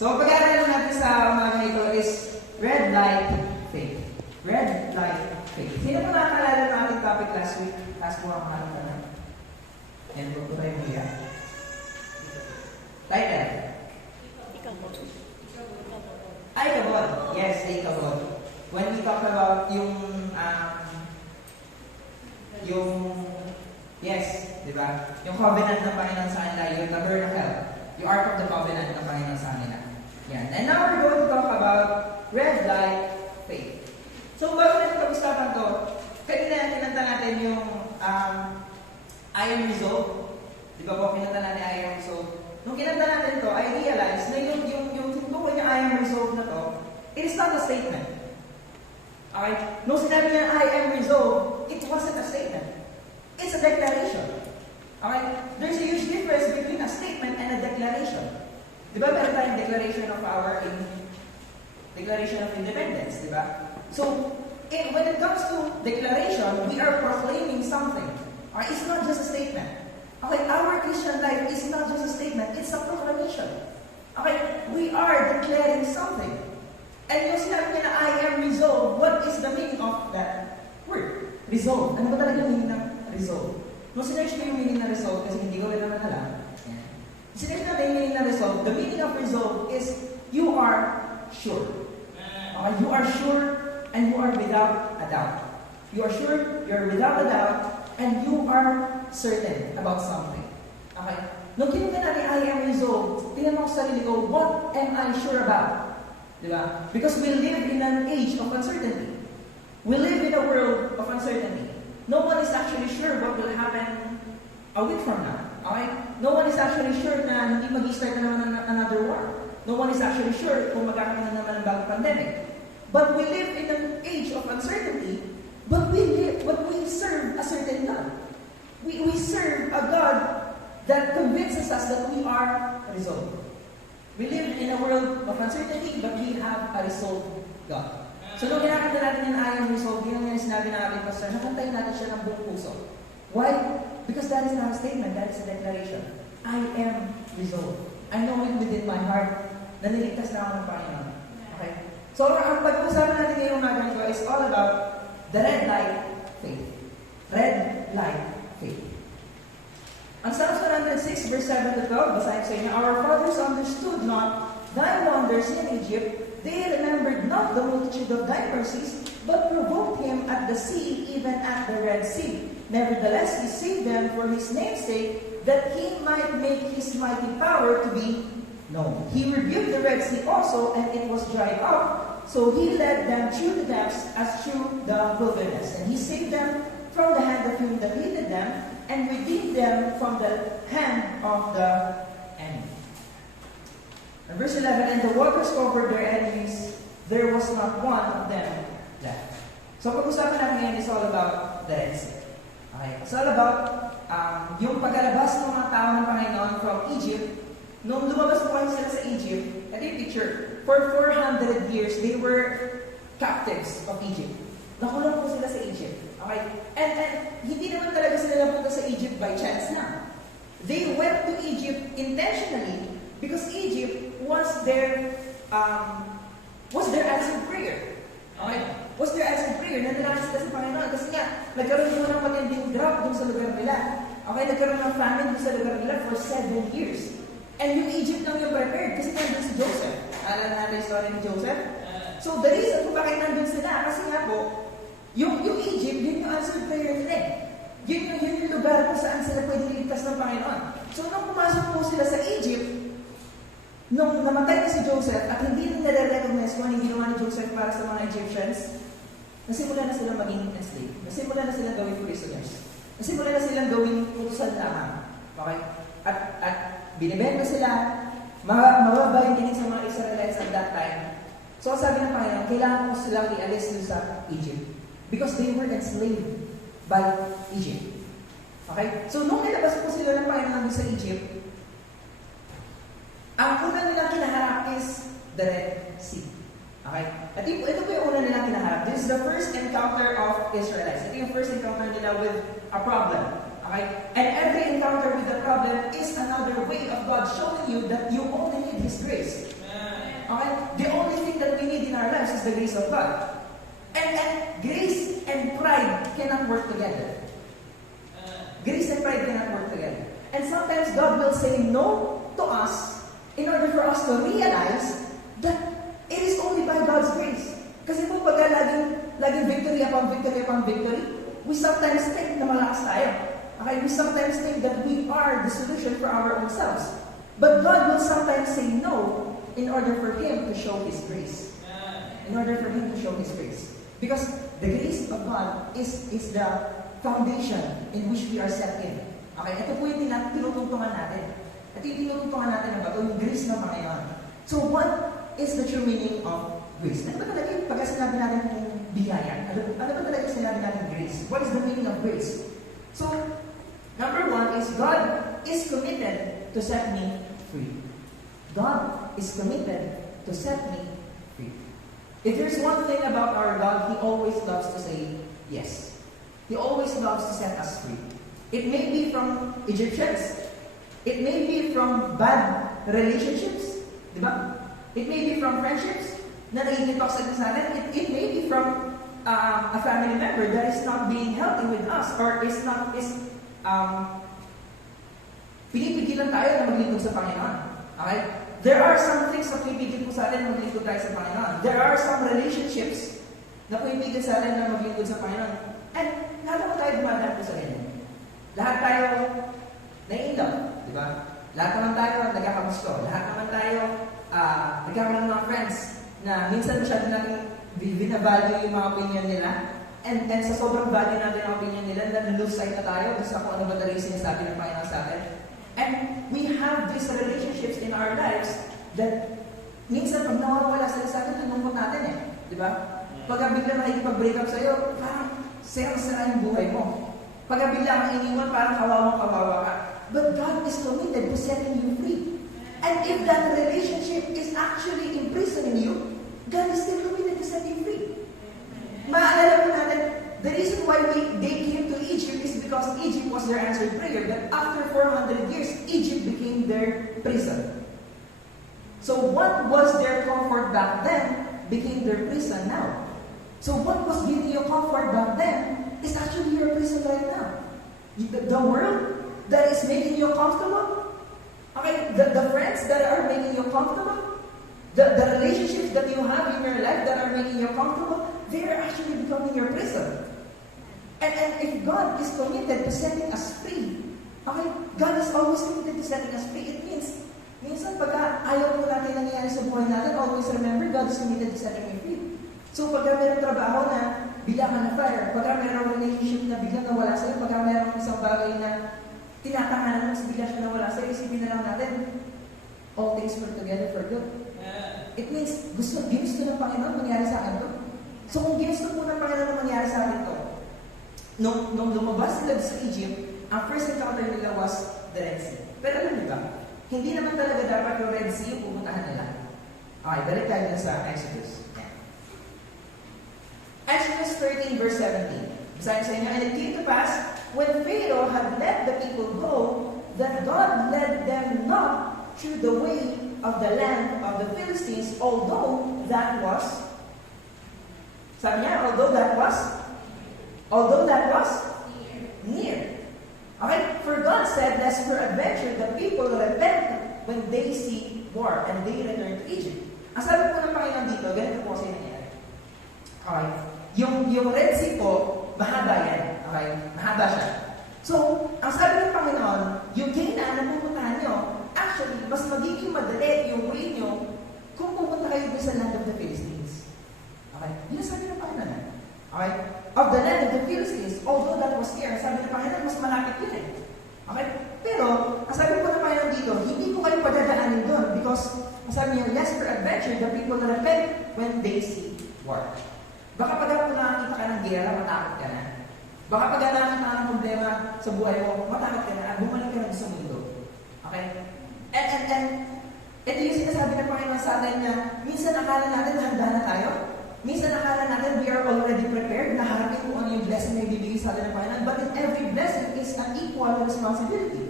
So, pag-aaralan natin sa umaga ito is red light faith. Red light faith. Sino po nakakalala ng ating topic last week? Last po ang ating tanong. And po tayo mula. Title? Ikabod. Yes, ikabod. When we talk about yes, di ba? Yung covenant ng Panginoon sa kanila, yung tabernacle, yung Ark of the Covenant ng Panginoon sa kanila. Yan. And now we're going to talk about red light faith. So, bago natin pag-usapan to, kanina kinanta natin yung I am resolved. Di ba po, kinanta natin I am resolved. Nung kinanta natin to, I realized na yung tungkol niya I am resolved na to, it is not a statement. Okay? Nung sinabi niya I am resolved, it wasn't a statement. It's a declaration. Okay? There's a huge difference between a statement and a declaration. Di ba meron tayong declaration of independence, di ba? So, when it comes to declaration, we are proclaiming something. Okay? It's not just a statement. Okay? Our Christian life is not just a statement, it's a proclamation. Okay? We are declaring something. And yung sinabi niya na I am resolved, what is the meaning of that word? Resolve. Ano ba talaga yung meaning ng resolve? Nung sinerge ko yung meaning ng resolve, kasi hindi ko rin naman alam, sinerge natin yung meaning ng resolve, the meaning of resolve is you are sure. Okay? You are sure and you are without a doubt. You are sure, you are without a doubt, and you are certain about something. Okay? Nung kinita natin I am resolved, tingnan mo sa sarili ko, what am I sure about? Diba? Because we live in an age of uncertainty. We live in a world of uncertainty. No one is actually sure what will happen a week from now. Okay? No one is actually sure na hindi mag-start na naman another war. No one is actually sure kung magkakaroon na naman ng bagong pandemic. But we live in an age of uncertainty, but we serve a certain God. We serve a God that convinces us that we are resolved. We live in a world of uncertainty, but we have a resolved God. So, nung ginakanta natin yung I am resolved, yun yung sinabi ng ating pastor, nakantayin natin siya ng buong puso. Why? Because that is not a statement, that is a declaration. I am resolved. I know it within my heart na niligtas na ako ng Panginoon. Okay? So, ang pag-uusapan natin ngayong umaga nito is all about the red light faith. Red light faith. Ang Psalms 106, verse 7 to 12, basahin sa inyo, Our fathers understood not thy wonders in Egypt. They remembered not the multitude of thy mercies, but provoked him at the sea, even at the Red Sea. Nevertheless, he saved them for his name's sake, that he might make his mighty power to be known. He rebuked the Red Sea also, and it was dried up. So he led them through the depths as through the wilderness. And he saved them from the hand of him that hated them, and redeemed them from the hand of the enemy. And verse 11, And the waters covered their enemies, there was not one of them left. So pag-usapan natin ngayon is all about the Red Sea. Okay? It's all about yung pagkalabas ng mga tao ng Panginoon from Egypt. Nung lumabas po kayo sila sa Egypt, ito yung picture, for 400 years, they were captives of Egypt. Nakulong po sila sa Egypt. Okay? And hindi naman talaga sila napunta sa Egypt by chance na. They went to Egypt intentionally because Egypt was their answered prayer. Okay? Was their answered prayer. Nanalangin sila sa Panginoon. Kasi nga, nagkaroon po ng matinding drought dun sa lugar nila. Okay? Nagkaroon ng famine dun sa lugar nila for 7 years. And yung Egypt lang yung prepared kasi nandun si Joseph. Alam natin yung story ni Joseph? So, the reason kung bakit nandun sila, kasi nga po, yung Egypt, yun yung answered prayer nila eh. Yun yung lugar kung saan sila pwede iligtas ng Panginoon. So, nung pumasok po sila sa Egypt, nung namatay na si Joseph, at hindi na nare-recognize kung anong ginawa ni Joseph para sa mga Egyptians, nasimula na silang maging enslaved. Nasimula na silang gawing prisoners. Nasimula na silang gawing utusan lamang. Okay? At binibenta sila, mababa yung tinig sa mga Israelites at that time. So, sabi ng Panginoon, kailangan ko silang ialis sa Egypt. Because they were enslaved by Egypt. Okay? So, nung nilabas po sila ng Panginoon sa Egypt, ang una nilang kinaharap is the Red Sea. Okay? At ito po yung una nilang kinaharap. This is the first encounter of Israelites. Ito yung first encounter nila with a problem. Okay? And every encounter with a problem is another way of God showing you that you only need His grace. Okay? The only thing that we need in our lives is the grace of God. And grace and pride cannot work together. Grace and pride cannot work together. And sometimes God will say no to us in order for us to realize that it is only by God's grace. Kasi po pag laging victory upon victory upon victory, we sometimes think na malakas tayo. Okay? We sometimes think that we are the solution for our own selves. But God will sometimes say no in order for Him to show His grace. In order for Him to show His grace. Because the grace of God is the foundation in which we are set in. Okay? Ito po yung tinutungtungan natin. Ito yung tinutungtungan natin na ba? Ito yung grace ng Panginoon. So what is the true meaning of grace? Ano ba talaga yung pagka sinabi natin yung biyaya? Ano ba talaga yung sinabi natin grace? What is the meaning of grace? So, number one is God is committed to set me free. God is committed to set me free. If there's one thing about our God, He always loves to say yes. He always loves to set us free. It may be from Egyptians. It may be from bad relationships. Diba? It may be from friendships na nagigitoxic sa atin. It may be from a family member that is not being healthy with us or pinipigilan tayo na maglingkod sa Panginoon. Okay? There are some things na pipigil po sa atin na maglingkod tayo sa Panginoon. There are some relationships na pipigil sa atin na maglingkod sa Panginoon. And lahat naman tayo dumadaan po sa ganyan. Lahat tayo nai-love. Diba? Lahat naman tayo nagkakamusto. Lahat naman tayo nagkakaroon ng mga friends na minsan masyado natin binavalue yung mga opinion nila. And sa sobrang value natin ang opinion nila, na-lose sight na tayo sa kung ano ba talaga yung sinasabi ng Panginoon sa atin. And we have these relationships in our lives that minsan pag nawawala sila sa atin, nalungkot natin eh. Di ba? Pag bigla makikipag-break up sa'yo, parang sira-sira yung buhay mo. Pag bigla kang iniwan, parang kawawa ka. But God is committed to setting you free. And if that relationship is actually imprisoning you, God is still committed to setting you free. Maalala po natin, the reason why they came to Egypt is because Egypt was their answered prayer. But after 400 years, Egypt became their prison. So what was their comfort back then became their prison now. So what was giving you comfort back then is actually your prison right now. The world that is making you comfortable, okay, the friends that are making you comfortable, the relationships that you have in your life that are making you comfortable, they are actually becoming your prison. And if God is committed to setting us free, okay, God is always committed to setting us free. It means, minsan pagka ayaw po natin nangyayari sa buhay natin, always remember, God is committed to setting you free. So pagka mayroong trabaho na bigla ka na fire, pagka mayroong relationship na biglang nawala sa'yo, pagka mayroong isang bagay na tinatanganan mo sa bigla siya nawala sa'yo, isipin na lang natin, all things work together for good. It means, ginusto ng Panginoon mangyari sa akin to. So kung ginusto po ng Panginoon mangyari sa akin to, nung lumabas sila sa Egypt, ang first encounter nila was the Red Sea. Pero alam niyo ba, hindi naman talaga dapat yung Red Sea yung pupuntahan nila. Okay, balik tayo sa Exodus. Exodus 13 verse 17. Basahin sa inyo, and it came to pass, when Pharaoh had let the people go, that God led them not through the way of the land of the Philistines, although that was, sabi niya, although that was near. Okay? For God said, lest peradventure the people repent when they see war and they return to Egypt. Ang sabi po ng Panginoon dito, ganito po kasi nangyari. Okay? Yung Red Sea po, mahaba yan. Okay? Mahaba siya. So, ang sabi ng Panginoon, yung Canaan na pupuntahan nyo, actually, mas magiging madali yung way nyo kung pupunta kayo sa land of the Philistines. Okay? Yun ang sabi ng Panginoon. Okay? Of the land of the Philistines, although that was near, sabi ng Panginoon, mas malapit yun eh. Okay? Pero, ang sabi po ng Panginoon dito, hindi po kayo padadaanin doon because, ang sabi niya, lest peradventure, the people repent when they see war. Baka pag po nakakita ka ng gera, matakot ka na. Baka pag nakakita ka ng problema sa buhay mo, matakot ka na at bumalik ka na sa mundo. Okay? And ito yung sinasabi ng Panginoon sa atin na minsan akala natin handa na tayo. Minsan akala natin we are already prepared na harapin kung ano yung blessing na ibibigay sa atin ng Panginoon. But in every blessing is an equal responsibility.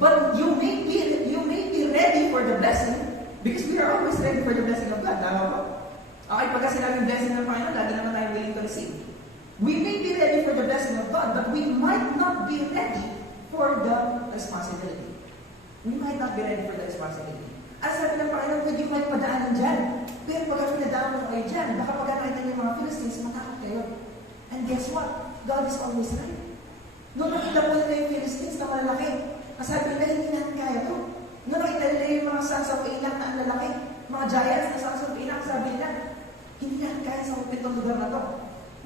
But you may be ready ready for the blessing because we are always ready for the blessing of God. Tama po? Okay, pagka sinabing blessing ng Panginoon, lagi naman tayo willing to receive. We may be ready for the blessing of God, but we might not be ready for the responsibility. We might not be ready for the responsibility. At sabi ng Panginoon, pwede kayo padaanan dyan. Pero pagka pinadaan mo kayo dyan, baka pagka nakita niyo yung mga Philistines, matakot kayo. And guess what? God is always right. Noong nakita po nila yung Philistines na malalaki, sabi nila, hindi natin kaya to. Noong nakita nila yung mga sons of Anak na ang lalaki, mga giants na sons of Anak, sabi nila, hindi natin kaya sa pitong lugar na to.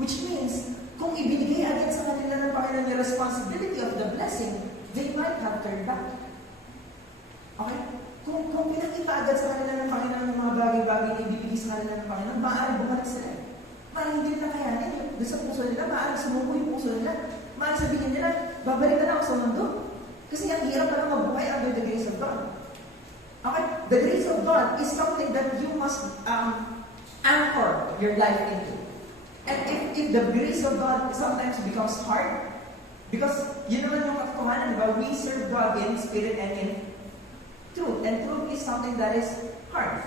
Which means, kung ibinigay agad sa kanila ng Panginoon yung responsibility of the blessing, they might have turned back. Okay? Kung pinakita agad sa kanila ng Panginoon yung mga bagay-bagay na ibibigay sa kanila ng Panginoon, maaaring bumalik sila. Maaaring hindi nila kayanin yun. Doon sa puso nila, maaaring sumuko yung puso nila. Maaaring sabihin nila, babalik na ako sa mundo. Kasi ang hirap na mabuhay under the grace of God. Okay? The grace of God is something that you must anchor your life into. And if the grace of God sometimes becomes hard, because yun naman yung katotohanan, di ba? We serve God in spirit and in truth. And truth is something that is hard.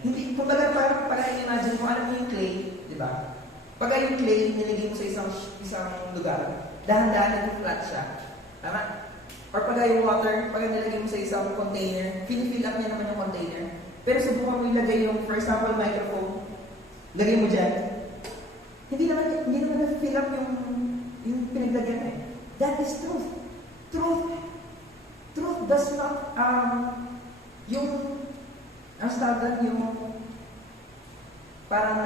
Hindi, kumbaga para i-imagine mo, alam mo yung clay, di ba? Pag yung clay, nilagay mo sa isang lugar, dahan-dahan yung flat siya. Tama? Or pag yung water, pag nilagay mo sa isang container, finifill up niya naman yung container. Pero subukan mo ilagay yung, for example, microphone, lagay mo dyan, hindi naman na-fill up yung pinaglagyan eh. That is truth. Truth does not, ang standard yung, parang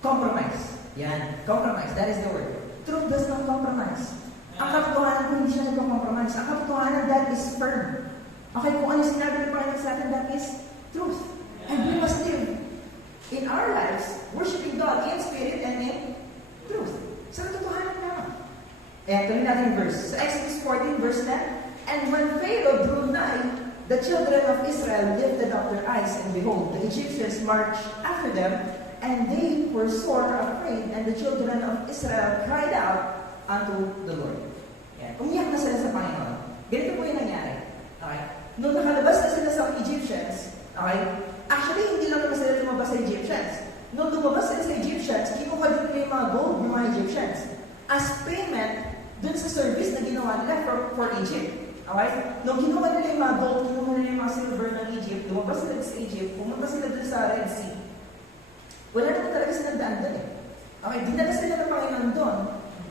compromise. Yan, compromise, that is the word. Truth does not compromise. Ang katotohanan ko hindi siya nagko-compromise. Ang katotohanan, that is firm. Okay, kung ano sinabi ng Panginoon sa atin, that is truth. And we must live in our lives, worshiping God in spirit and in truth. Sa katotohanan naman. Tuloy natin yung verse. Sa Exodus 14, verse 10, and when Pharaoh drew nigh, the children of Israel lifted up their eyes, and behold, the Egyptians marched after them, and they were sore afraid, and the children of Israel cried out unto the Lord. Yan. Umiyak na sila sa Panginoon. Ganito po yung nangyari. Okay? Nung nakalabas na sila sa Egyptians, okay? Actually, hindi lang naman sila lumabas sa Egyptians. Nung lumabas sila sa Egyptians, kinuha din nila yung mga gold ng mga Egyptians as payment dun sa service na ginawa nila for Egypt. Okay? Nung kinuha nila yung mga gold, kinuha nila yung mga silver ng Egypt, lumabas sila sa Egypt, pumunta sila dun sa Red Sea. Wala naman talaga silang daan dun eh. Okay? Dinala sila ng Panginoon doon,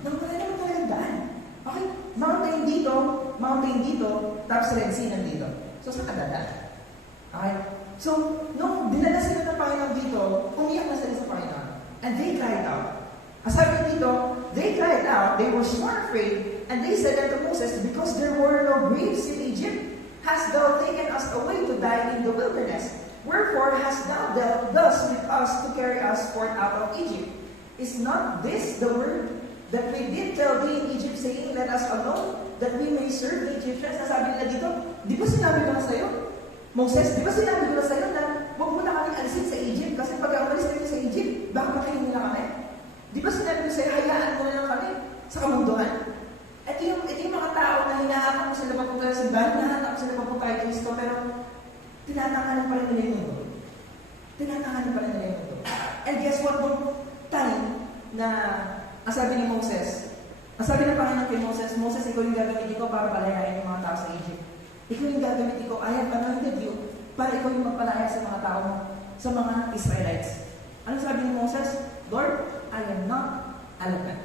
nang wala naman talagang daan. Okay? Mountain dito, tapos Red Sea nandito. So, saan ka dadaan? Okay? So, nung dinala sila ng Panginoon dito, umiyak na sila sa Panginoon. And they cried out. As sabi dito, they cried out, they were sore afraid, and they said unto Moses, because there were no graves in Egypt, hast thou taken us away to die in the wilderness? Wherefore hast thou dealt thus with us to carry us forth out of Egypt? Is not this the word that we did tell thee in Egypt, saying, let us alone, that we may serve the Egyptians? Nasabi nila dito, di ba sinabi ko na sa'yo? Moses, di ba sinabi ko na sa'yo na huwag mo na kami alisin sa Egypt? Kasi pag umalis kami sa Egypt, baka patayin nila kami. Di ba sinabi ko sa'yo, hayaan mo na lang kami sa kamunduhan? Ito yung mga tao na hinahanap mo sila papunta sa simbahan, hinahanap mo sila papunta kay Kristo, pero tinatangalan pa rin nila yung mundo. Tinatangalan pa rin nila yung mundo. And guess what? Nung time na ang sabi ni Moses, ang sabi ng Panginoon kay Moses, Moses, ikaw yung gagamitin ko para palayain yung mga tao sa Egypt. Ikaw yung gagamitin ko, I have anointed you, para ikaw yung magpalaya sa mga tao mo, sa mga Israelites. Ano sabi ni Moses? Lord, I am not eloquent.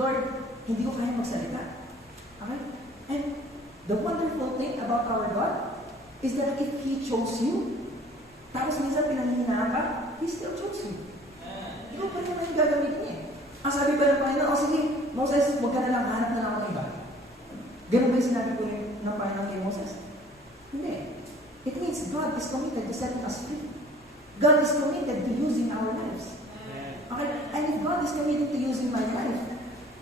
Lord, hindi ko kaya magsalita. Okay? And the wonderful thing about our God is that if He chose you, tapos minsan pinanghihinaan ka, He still chose you. Ikaw pa rin naman yung gagamitin niya. Ang sabi pa ng Panginoon, sige, Moses, huwag ka na lang, hanap na lang ng iba. Ganun ba yung sinabi ko ng Panginoon kay Moses? Hindi. It means God is committed to setting us free. God is committed to using our lives. Okay? And if God is committed to using my life,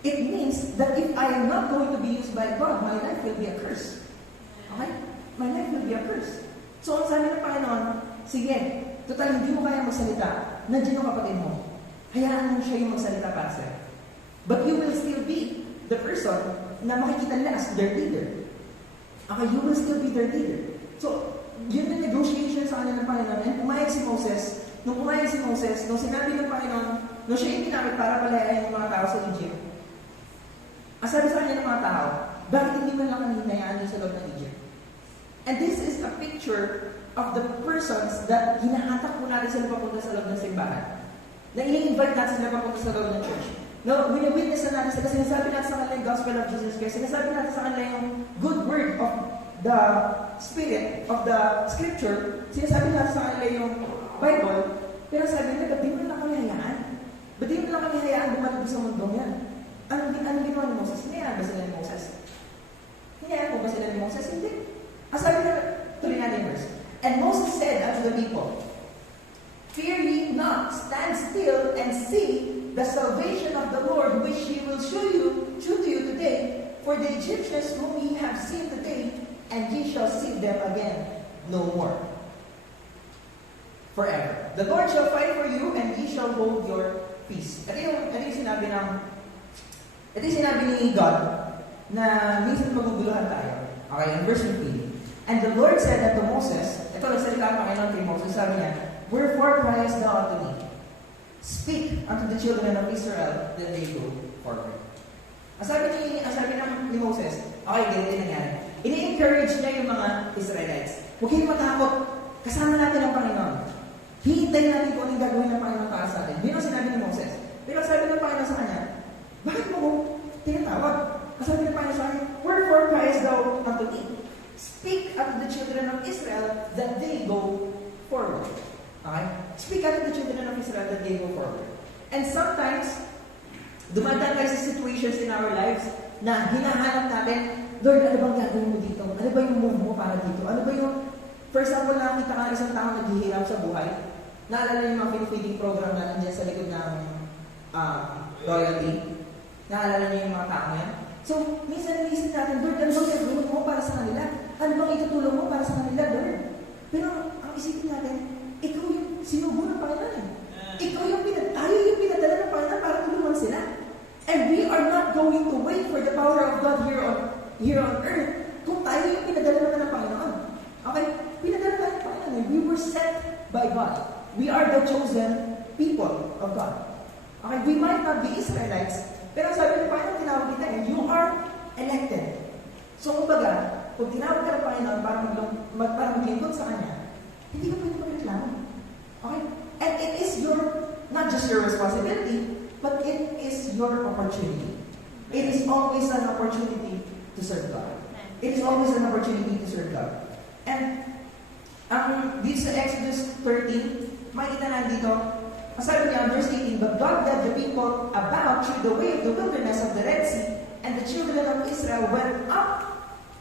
it means that if I am not going to be used by God, my life will be a curse. Okay? My life will be a curse. So, ang sabi ng Panginoon, sige, total hindi mo kaya magsalita, nandiyan ang kapatid mo. Hayaan mo siya yung magsalita para sa'yo. But you will still be the person na makikita nila as their leader. Okay, you will still be their leader. So, yun yung negotiation sa kanya ng Panginoon. And pumayag si Moses, nung sinabi ng Panginoon, nung siya yung ginamit para palayain yung mga tao sa Egypt, ang sabi sa kanya ng mga tao, bakit hindi mo lang kami hinayaan yung sa loob ng Egypt? And this is a picture of the persons that hinahatak po natin sila papunta sa loob ng simbahan. Na ini-invite natin sila papunta sa loob ng church. No, wini-witness na natin sila, sinasabi natin sa kanila yung gospel of Jesus Christ, sinasabi natin sa kanila yung good word of the Spirit, of the Scripture, sinasabi natin sa kanila yung Bible, pero sabi nila, ba't di mo lang kami hayaan? Ba't di mo lang kami hayaan bumalik sa mundong yan? Anong ginawa ni Moses? Hinayaan ba sila ni Moses? Hinayaan po ba sila ni Moses? Hindi. Ang sabi na, tuloy natin yung verse. And Moses said unto the people, fear ye not, stand still and see the salvation of the Lord, which he will shew to you today. For the Egyptians whom ye have seen today, and ye shall see them again no more. Forever. The Lord shall fight for you, and ye shall hold your peace. Ito yung sinabi ni God na minsan maguguluhan tayo. Okay, in verse 15. And the Lord said unto Moses, ito nagsalita ang Panginoon kay Moses, sabi niya, Wherefore criest thou unto me? Speak unto the children of Israel that they go forward. Ang sabi ni Moses, okay, ganito yung nangyari. Ini-encourage niya yung mga Israelites. Huwag kayong matakot. Kasama natin ang Panginoon. Hihintayin natin kung anong gagawin ng Panginoon para sa atin. Yun ang sinabi ni Moses. Pero sabi ng Panginoon sa kanya, bakit mo tinatawag? Ang sabi ng Panginoon sa kanya, Wherefore criest thou unto me? Speak unto the children of Israel that they go forward. Okay? Speak unto the children of Israel that they go forward. And sometimes, dumadaan tayo sa situations in our lives na hinahanap natin, Lord, ano bang gagawin mo dito? Ano ba yung move mo para dito? Ano ba yung, for example, nakita ka ng isang tao naghihirap sa buhay, naalala niyo yung mga feeding program na nandiyan sa likod ng royalty? Naalala niyo yung mga tao yan? So, minsan naisip natin, Lord, ano bang gagawin mo para sa kanila? Ano bang itutulong mo para sa kanila, Lord? Pero ang isipin natin, ikaw yung sinubo ng Panginoon. Ikaw tayo yung pinadala ng Panginoon para tulungan sila. And we are not going to wait for the power of God here on earth kung tayo yung pinadala naman ng Panginoon. Okay? Pinadala tayo ng Panginoon. We were sent by God. We are the chosen people of God. Okay? We might not be Israelites, pero sabi ng Panginoon, tinawag kita you are elected. So, kumbaga, kung tinawag ka ng Panginoon para maglingkod sa Kanya, hindi ka pwede magreklamo. Okay? And it is not just your responsibility, but it is your opportunity. It is always an opportunity to serve God. It is always an opportunity to serve God. And dito sa Exodus 13, makikita na dito, sabi niya, verse 18, But God led the people about through the way of the wilderness of the Red Sea, and the children of Israel went up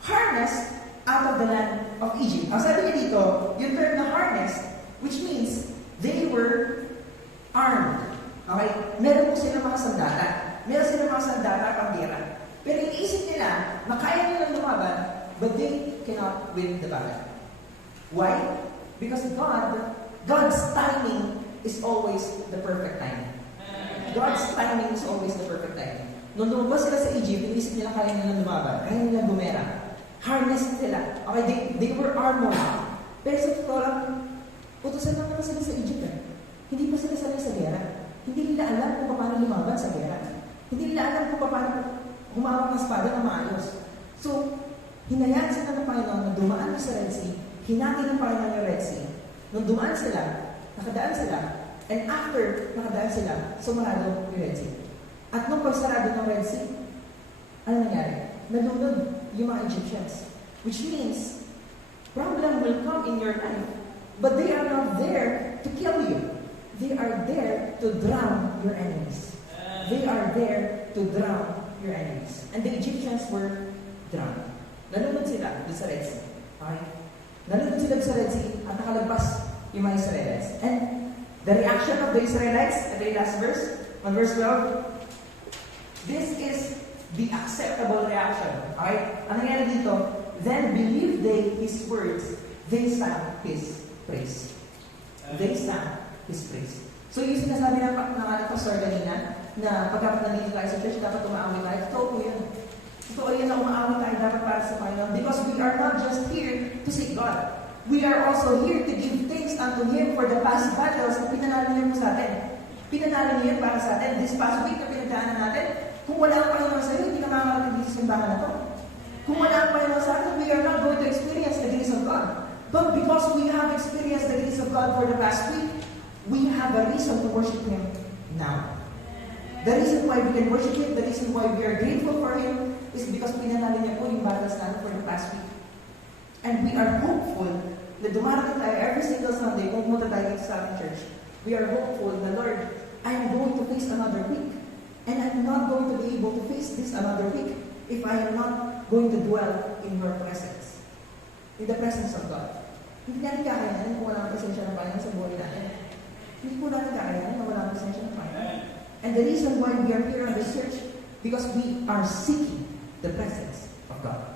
harnessed out of the land of Egypt. Ang sabi niya dito, yung term na harness, which means they were armed. Okay? Meron po silang mga sandata. Meron silang mga sandata at panggera. Pero iniisip nila na kaya nilang lumaban, but they cannot win the battle. Why? Because God's timing is always the perfect timing. God's timing is always the perfect timing. Nung lumabas sila sa Egypt, iniisip nila kaya nilang lumaban, kaya nilang bumera. Harnessed sila. Okay, they were armored. Pero sa totoo lang, utusan lang naman sila sa Egypt. Hindi pa sila sanay sa gera. Hindi nila alam kung paano lumaban sa gera. Hindi nila alam kung paano humawak ng espada na maayos. So, hinayaan sila ng Panginoon na dumaan sa Red Sea, hinati ng Panginoon yung Red Sea. Nung dumaan sila, nakadaan sila, and after nakadaan sila, sumarado yung Red Sea. At nung pagsarado ng Red Sea, ano nangyari? Nalunod yung mga Egyptians. Which means, problem will come in your life, but they are not there to kill you. They are there to drown your enemies. They are there to drown your enemies. And the Egyptians were drowned. Nalunod sila doon sa Red Sea. Okay? Nalunod sila sa Red Sea at nakalagpas yung mga Israelites. And the reaction of the Israelites, at the last verse, on verse 12, this is the acceptable reaction. Okay? Ano nangyari dito? Then believed they His words, they sang His praise. They sang His praise. So yung sinasabi ng pastor kanina, na pagkapat nandito tayo sa church, dapat tumaawin tayo. Totoo po yun. Totoo yun na umaawit tayo dapat para sa Panginoon. Because we are not just here to seek God. We are also here to give thanks unto Him for the past battles na pinanalo niya po sa atin. Pinanalo niya para sa atin. This past week na pinagdaanan natin, kung wala ang Panginoon sa iyo, hindi ka makakarating dito sa simbahan na to. Kung wala ang Panginoon sa atin, we are not going to experience the grace of God. But because we have experienced the grace of God for the past week, we have a reason to worship Him now. The reason why we can worship Him, the reason why we are grateful for Him, is because pinanalo niya po yung battles natin for the past week. And we are hopeful na dumarating tayo every single Sunday kung pumunta tayo dito sa ating church. We are hopeful na, Lord, I am going to face another week. And I'm not going to be able to face this another week if I am not going to dwell in your presence. In the presence of God. Hindi natin kakayanin kung walang presensya ng Panginoon sa buhay natin. Hindi po natin kakayanin kung walang presensya ng Panginoon. And the reason why we are here on this church, because we are seeking the presence of God.